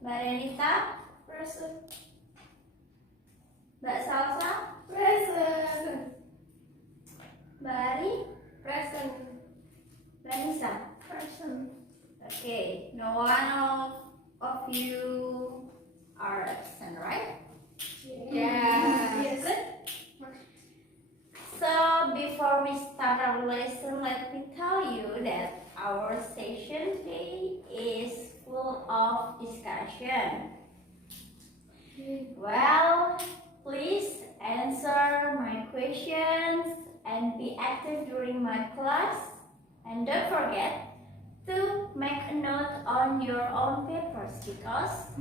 Mbak Renita? Present. Mbak Salsa? Present. Mbak Ari? Present. Mbak Nisa? Present. Okay, no one of you are absent, right? Yes. Good. So before we start our lesson, let me tell you that our session today is full of discussion. Well, please answer my questions and be active during my class. And don't forget to make a note on your own papers because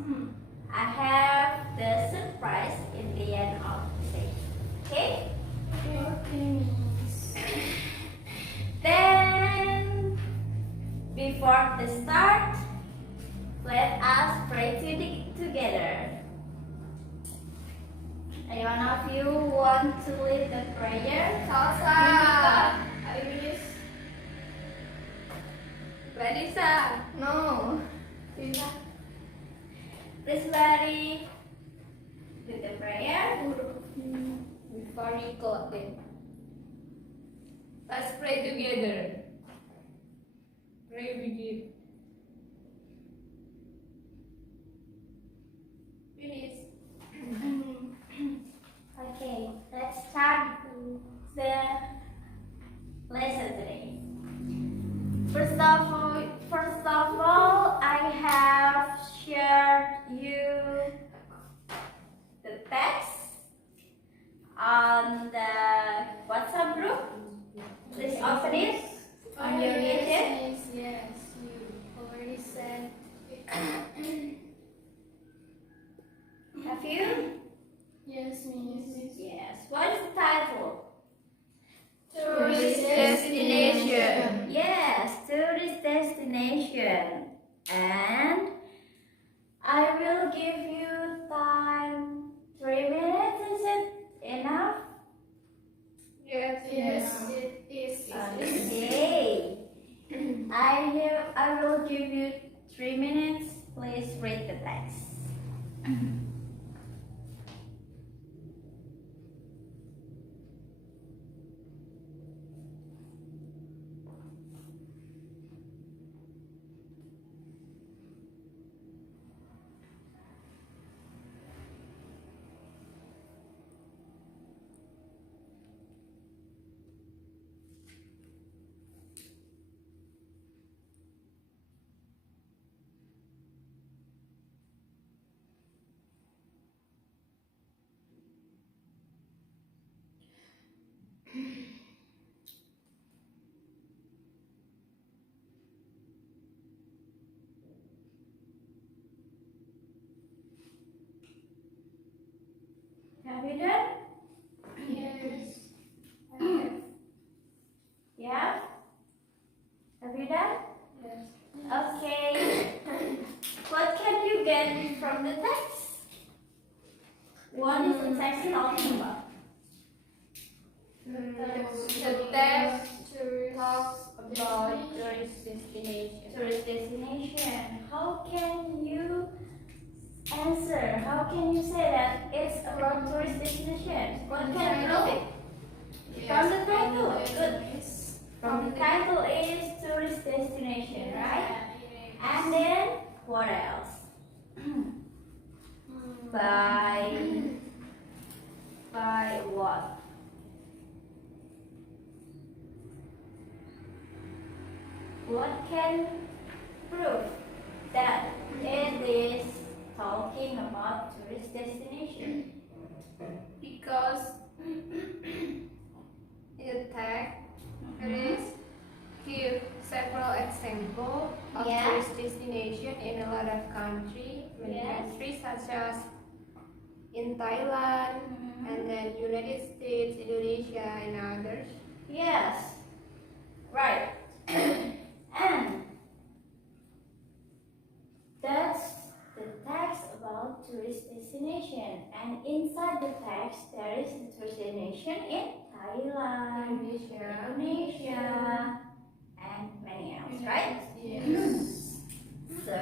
I have the surprise in the end of the session. Okay? Then, before the start, let us pray together. Anyone of you want to lead the prayer? Salsa. Iris. Vanessa. No. Vila. Please, Barry, do the prayer. Before we go then, let's pray together. Pray begin. Finish. Okay, let's start the lesson today. First of all, I have shared you the text on the WhatsApp group. Please open it on your gadget. Yes, you already said. Have you? Yes, miss. Yes. What is the title? Tourist destination. Yes, tourist destination. And I will give you time 3 minutes. Is it enough? Yes, it is. Okay. I will give you 3 minutes. Please read the text. Have you done? Yes. Yeah? Have you done? Yes. Okay. What can you get from the text? What is the text talking about? The text talks about tourist destination. Tourist destination. How can you answer? How can you say that it's about tourist destination? What can prove it? From the title. Good. From the title is tourist destination, right? And then what else? By what? What can prove that it is talking about tourist destination? Because in the text there is give several examples of Yeah. tourist destination in a lot of many Yes. countries such as in Thailand and then United States, Indonesia and others. Yes, right. And that's the text about tourist destination. And inside the text, there is the tourist destination in Thailand, Indonesia, and many else, right? Yes. So,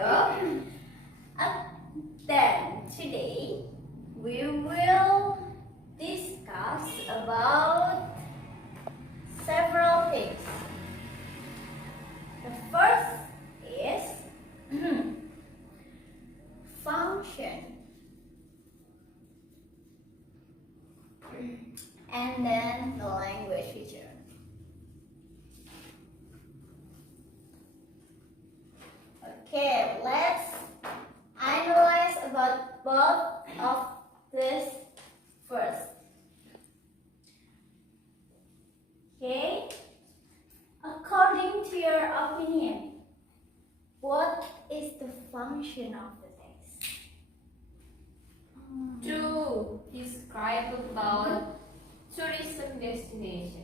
And then the language feature. Okay, let's analyze about both of this first. Okay, according to your opinion, what is the function of the text? To describe about tourism destination.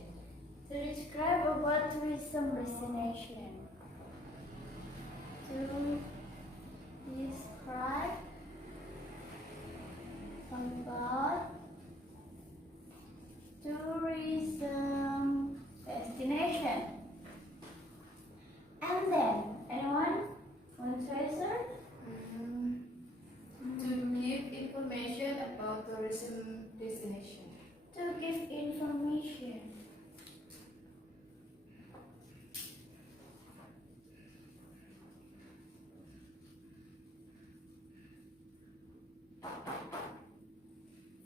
To describe about tourism destination. To describe about tourism destination. And then, anyone want to answer? To give information about tourism destination. To give information.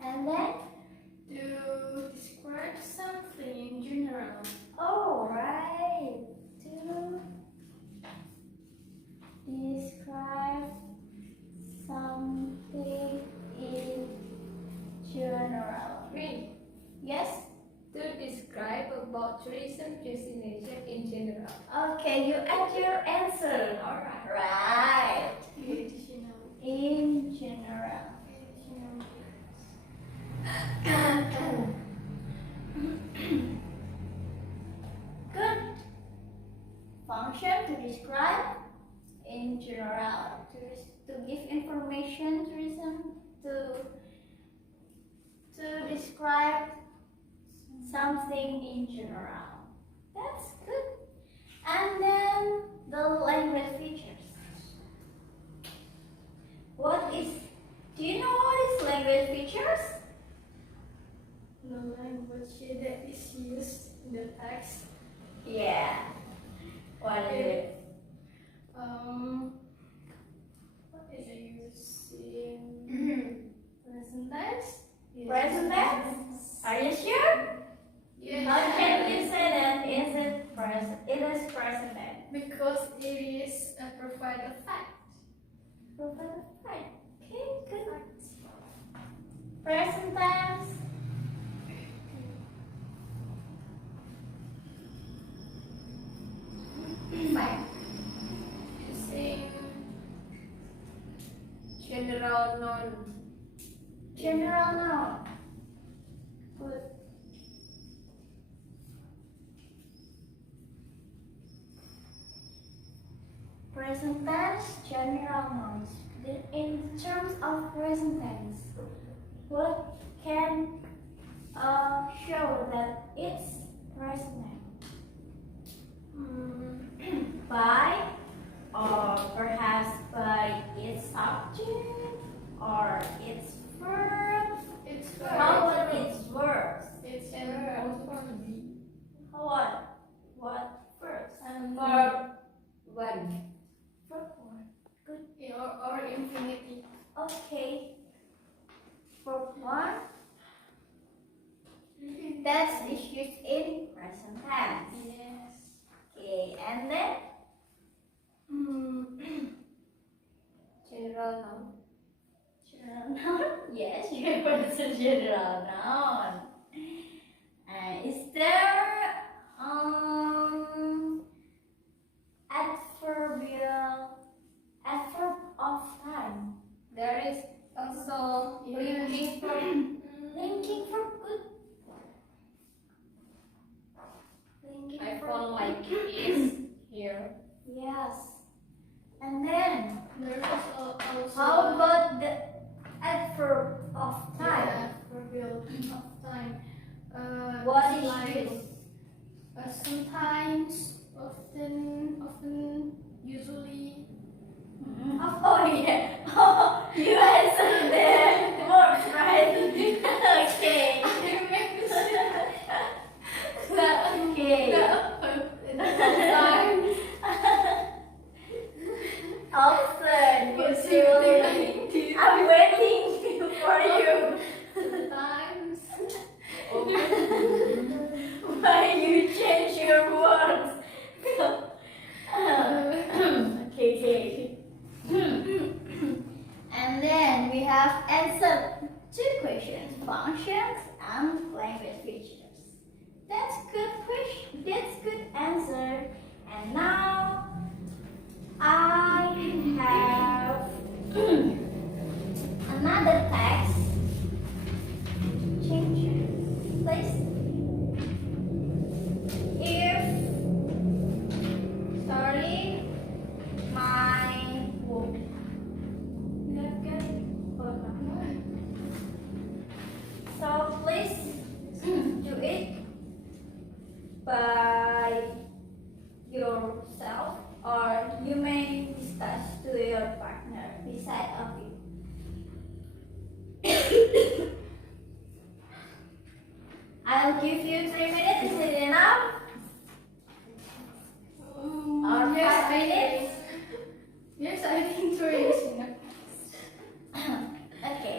And then, To describe something in general. oh right, to describe something in general. 3. Yes? To describe about tourism destination in general. Okay, you add your answer. Alright. Right. Additional. In general. Good. Function to describe in general. To give information, tourism, to describe something in general. That's good. And then the language features. Do you know what is language features? The language that is used in the text. Yeah. What is it? What is it using? Present tense. Present tense? Are you sure? Yes. How can you say that is it present? It is present tense. Because it is a provided fact. Provided fact. Okay, good. Present tense. Fact. Using general noun. General noun. Good. Present tense, general nouns. In terms of present tense, what can show that it's present tense? By, or perhaps by its subject, or its verb. It's How about its verbs? It's an also be. What verbs? Verb one. Verb one. Good. Or infinity. Okay. Verb one. That's used in present tense. Yes. Okay, and then General noun. general noun. Yes, it's a general noun. Is there adverb of time? There is also linking verb. Linking verb, good. Linking I verb. found like is here. Yes. And then There is also how about the adverb of time? Adverb of time. What is like used? sometimes, often, usually. Oh yeah. Oh, you answered the verbs, right? Okay. Okay. Often, usually. I'm waiting for you. Sometimes. Why you change your words? Okay. And then we have answered 2 questions: functions and language features. That's good question. That's good answer. And now I have another text. Change, please. If sorry, my book. You have got it? Oh, no. So please do it by yourself, or you may discuss to your partner beside of you. I'll give you 3 minutes. Is it enough? Or 5 minutes? Yes, I think 3 is enough. Okay.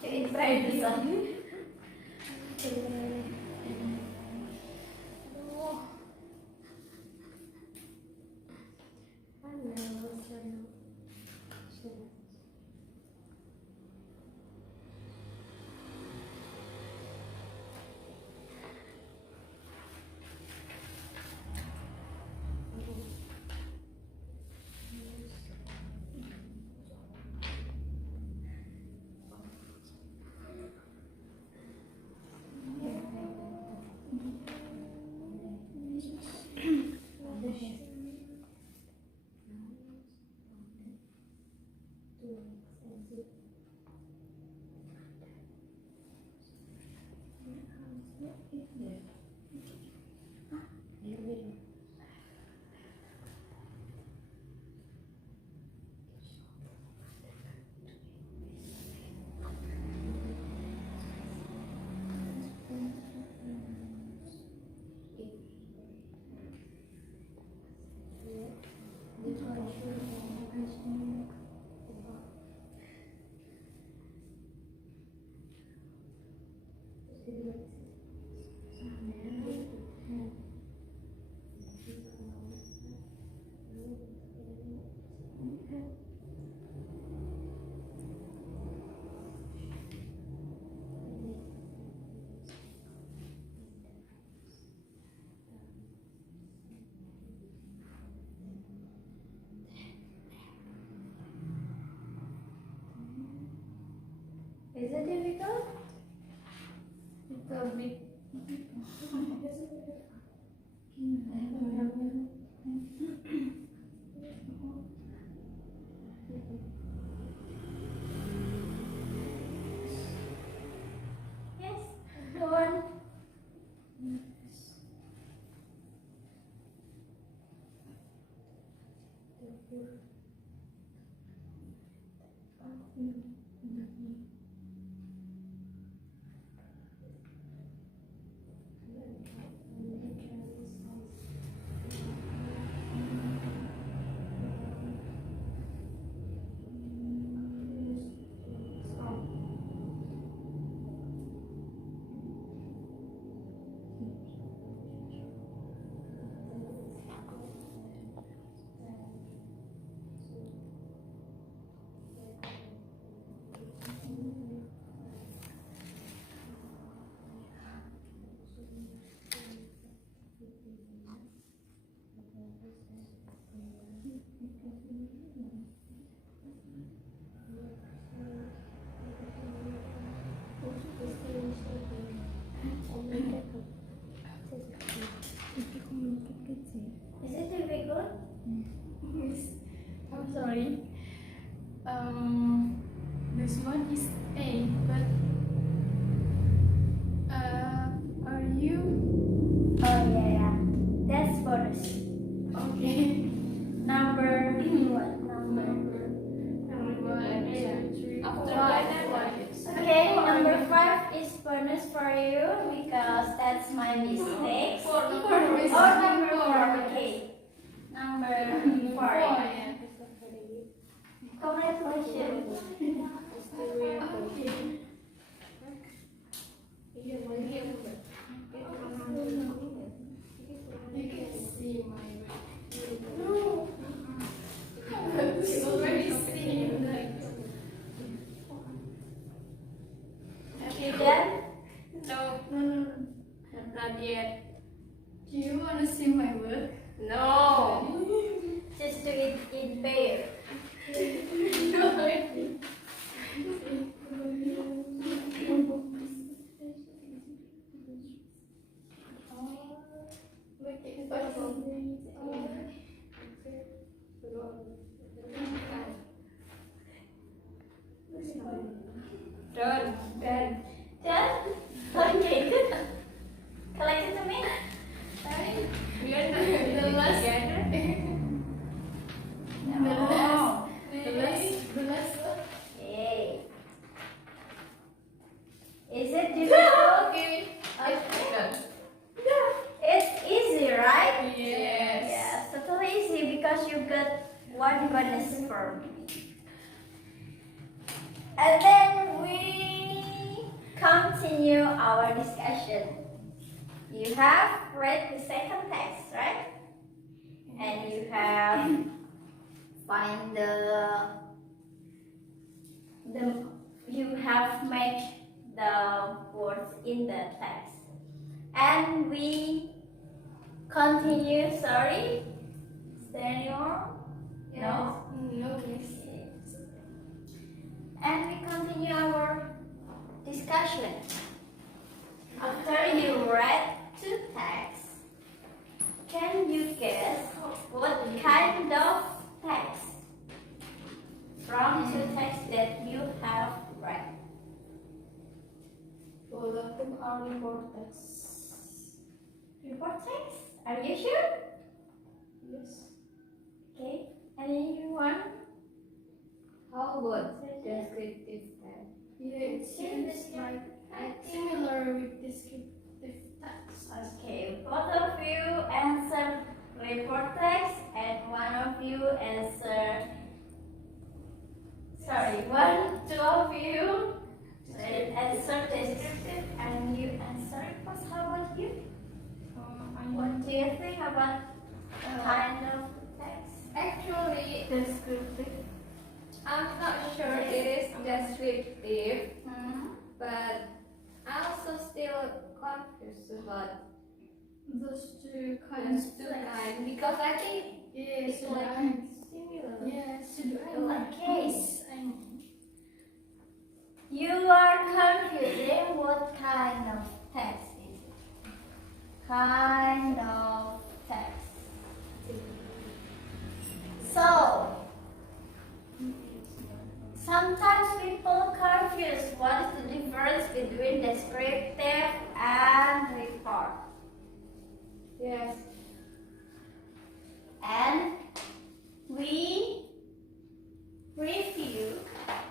Do it by yourself. Is it difficult? Little bit. Yes. Go on. Is it difficult? Yes. I'm sorry. This one is A, but are you? Oh yeah. That's bonus. Okay. Number what? Number. After Okay, number 5 is bonus for you because that's my mistake. Or number 4. Okay. Number 4. Congratulations. Okay. just for me. And then we continue our discussion. You have read the second text, right? And you have find you have made the words in the text. And we continue. Sorry, is there any more? No? No, yes. And we continue our discussion. After you read two texts, can you guess what kind of text from two texts that you have read? Both of them are report texts. Report text? Are you sure? Yes. Okay. Anyone? How about descriptive text? Yeah, it seems like similar with descriptive text. Okay, both of you answer report text and one of you answer. Sorry, two of you answer descriptive and you answer report. How about you? What do you think about kind of text? Actually, Descriptive. I'm not sure it is descriptive, but I'm also still confused about Those two kinds. because I think Yes, it's like similar. yes, Okay. You are confusing what kind of text is it? Kind of text. So, sometimes people confuse what is the difference between descriptive and report. Yes. And we review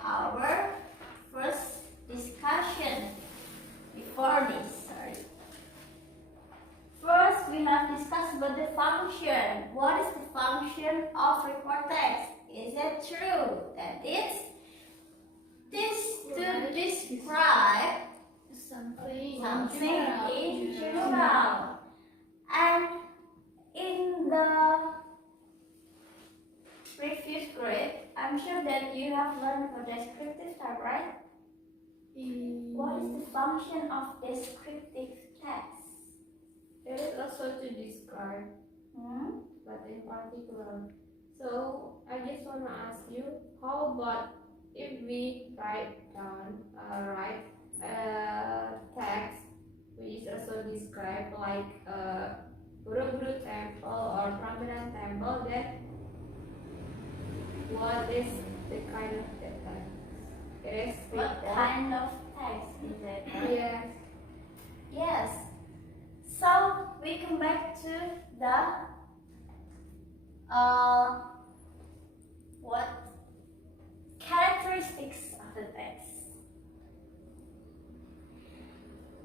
our first discussion before this. Sorry. First, we have discussed about the function. What is the function of report text? Is it true that it's this to describe something in general? And in the previous grade, I'm sure that you have learned about descriptive type, right? What is the function of descriptive text? It is also to describe, but in particular. So I just want to ask you, how about if we write text which is also described like Borobudur temple or Prambanan temple, then what is the kind of text? It is What kind of text is it? Yes. Yes. So we come back to the what characteristics of the text.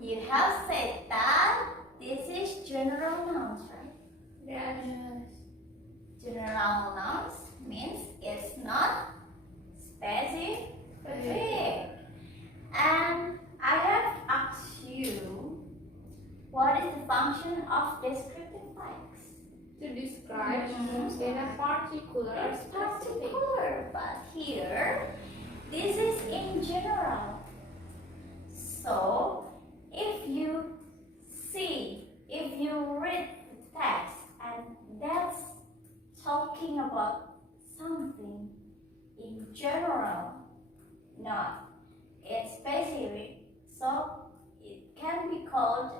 You have said that this is general nouns, right? Yes. General nouns means it's not specific. And I have asked you, what is the function of descriptive text? To describe in a particular or It's specific. particular, but here, this is in general. So, if you read the text and that's talking about something in general, not in specific, so it can be called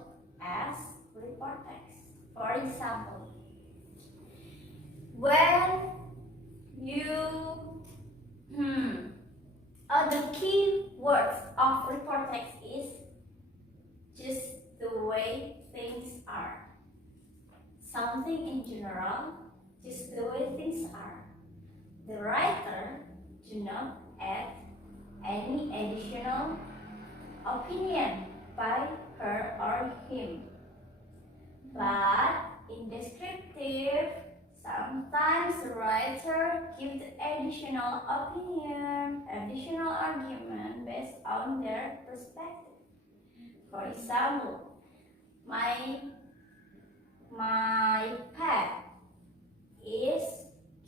as report text. For example, when you the key words of report text is just the way things are. Something in general, just the way things are. The writer do not add any additional opinion by her or him. But in descriptive, Sometimes the writer gives additional opinion, additional argument based on their perspective. For example, my pet is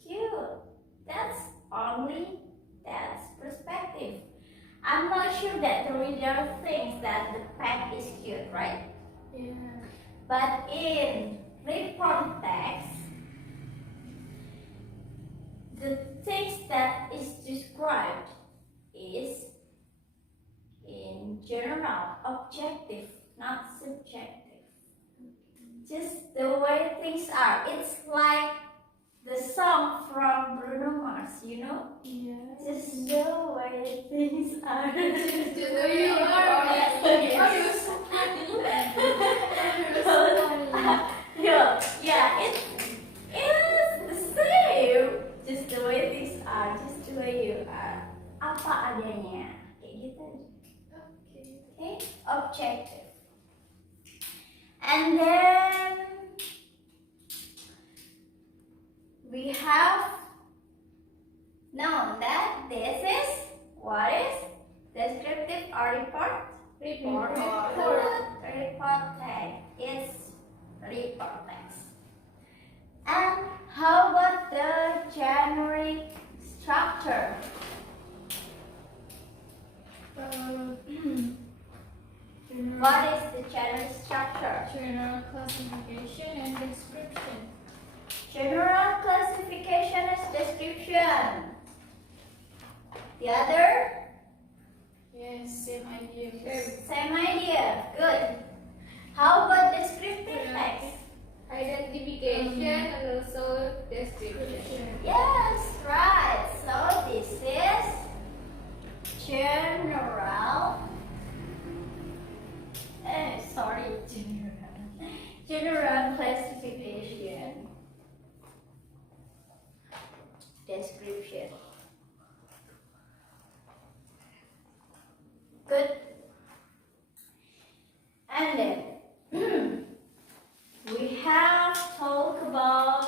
cute. That's perspective. I'm not sure that the reader thinks that the pet is cute, right? Yeah. But in report text, the things that is described is in general, objective, not subjective. Just the way things are. It's like the song from Bruno Mars, you know? Yeah. Just the way things are. Just the way you are. Yes. Oh, you're so funny. You're so funny. Yeah, it is the same. Just the way things are, just the way you are. Apa adanya. Kayak gitu. Okay? Objective. And then we have known that this is what is descriptive or report? Report text. It's report text. And how about the generic structure? What is the generic structure? General classification and description. General classification is description. The other? Yes, same idea. Same idea. Good. How about descriptive text? Identification and also description. Yes, right. So this is general. General classification. Description. Good. And then we have talked about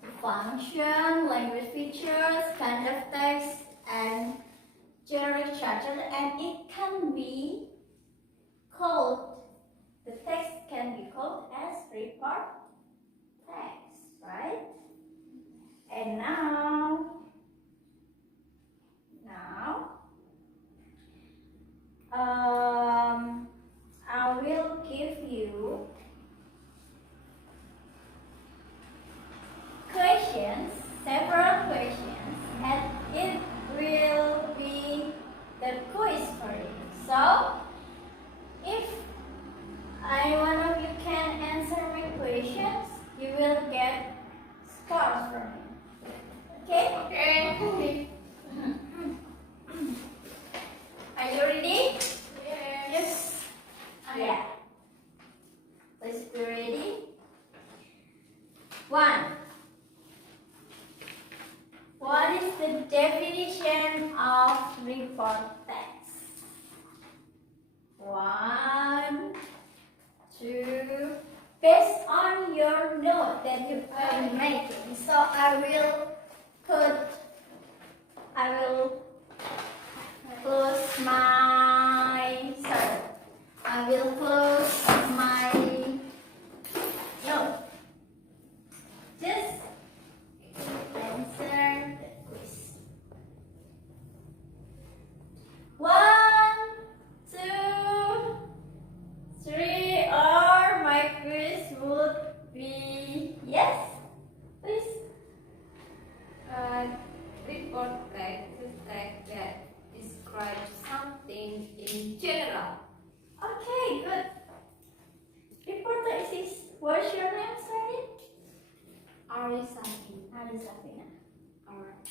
the function, language features, kind of text, and generic structure, and it can be called, the text can be called as report text, right? And now I will give you questions, several questions, and it will be the quiz for you. So, if one of you can answer my questions, you will get scores from me. Okay? Okay. Are you ready? Yes. Yeah. Let's be ready. 1. What is the definition of report text? 1, 2. Based on your note that you are making, so I will close my note. Just answer the quiz. 1, 2, 3, or my quiz would be yes, please. Report text is text that describes something in general. Okay, good. Reporter is what's your name, sorry? Arisafina. Alright.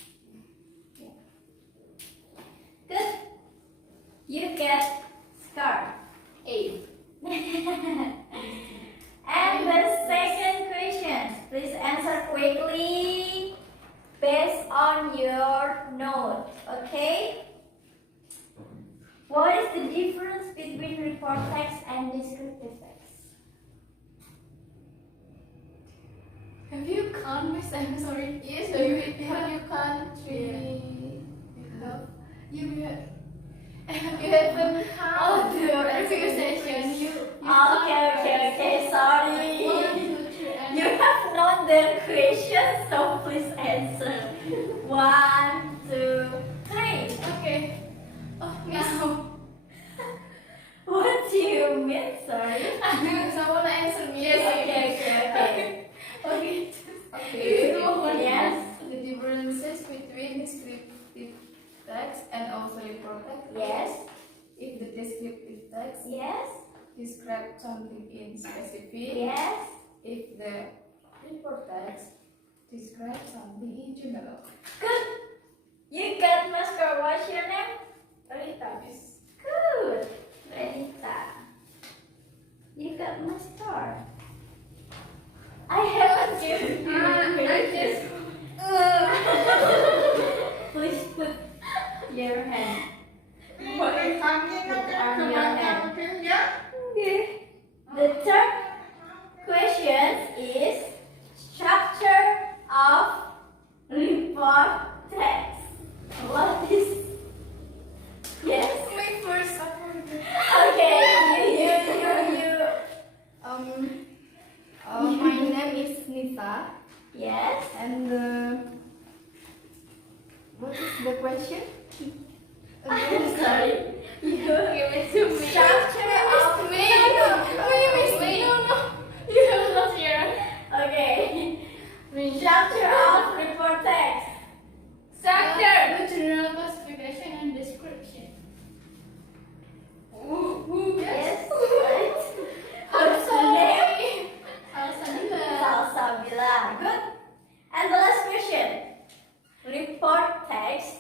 Good. You get scar. 8. And the second question, please answer quickly based on your note, okay? What is the difference between report text and descriptive text? Have you Miss, I'm sorry. Yes, so you have your country. You have Oh, the review session. You Okay. Sorry. 1, 2, 3, and You have known the question, so please answer. 1, 2, 3. okay. Oh, now. What do you mean? Sorry. Someone answer me. Okay. Okay. Okay. Yes. The differences between descriptive text and also report text. Yes. If the descriptive text Yes. describes something in specific, Yes. if the report text describes something in general. Good. You got my score. What's your name? Rita, Miss. Good. Renita. You got my star. I haven't given you. I just Please put your hand. What? On your hand. Okay. The third question is structure of report text. What is? Yes. My first Okay. You. My name is Nita, Yes. and what is the question? I'm sorry. You Give it to me. structure of No. You have not here. Okay. Structure of report text. The general classification and description. Yes. Right. What's the name? Alhamdulillah. Salsabila. Good. And the last question. Report text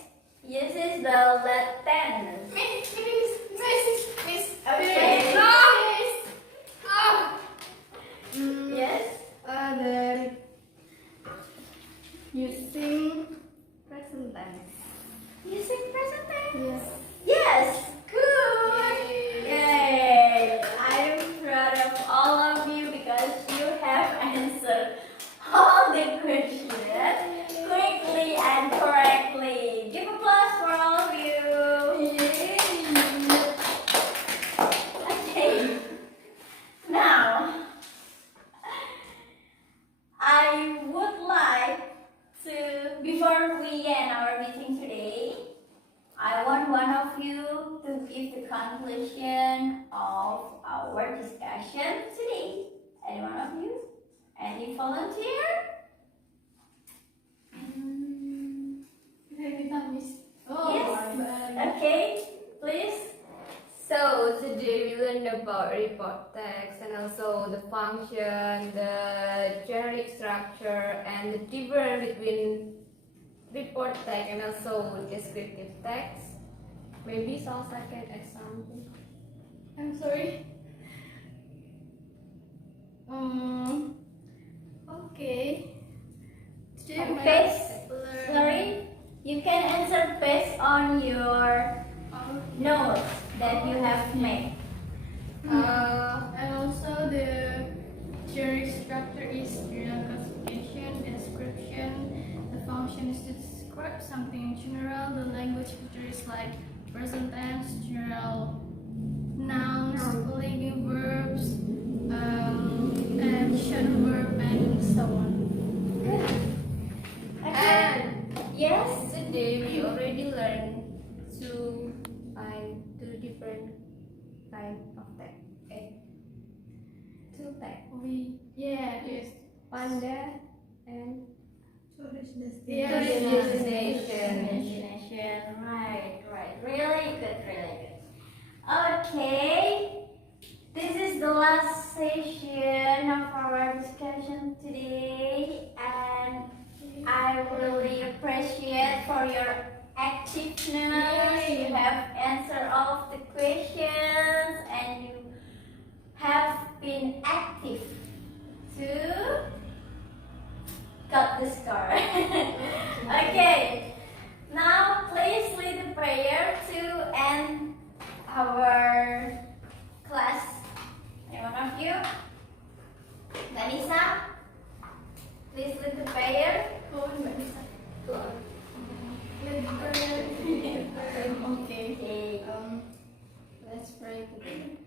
uses the latent. Miss. Okay. Yes. The using present tense. Using present tense. Yes. Yes. Good. Yay. I'm proud of all of you because you have answered all the questions quickly and correctly. Give applause for all of you. Okay. Now, I would like to, before we end our meeting today, I want one of you to give the conclusion of our discussion today. Any one of you? Any volunteer? Miss. Yes. Okay, please. So today we learned about report text and also the function, the generic structure, and the difference between report text and also descriptive text. Maybe Salsa can add something. I'm sorry. Okay. Today we Based, learn- sorry, you can answer based on your notes that you have made. And also the generic structure is general classification, description. The function is to describe something in general. The language feature is like present tense, general nouns, linking verbs, and shadow verb, and so on. Okay. Yes. Today we already learned two different kind of text. Two text. Yes. Panda and Yeah. destination. Imagination. Right. Really good. Okay. This is the last session of our discussion today, and I really appreciate for your activeness. You have answered all of the questions, and you have been active to got the score. Okay. Now please lead the prayer to end our class. Any one of you? Danisa? Please lead the prayer. Oh, Mbak Nisa. Okay. Okay. Let's pray together.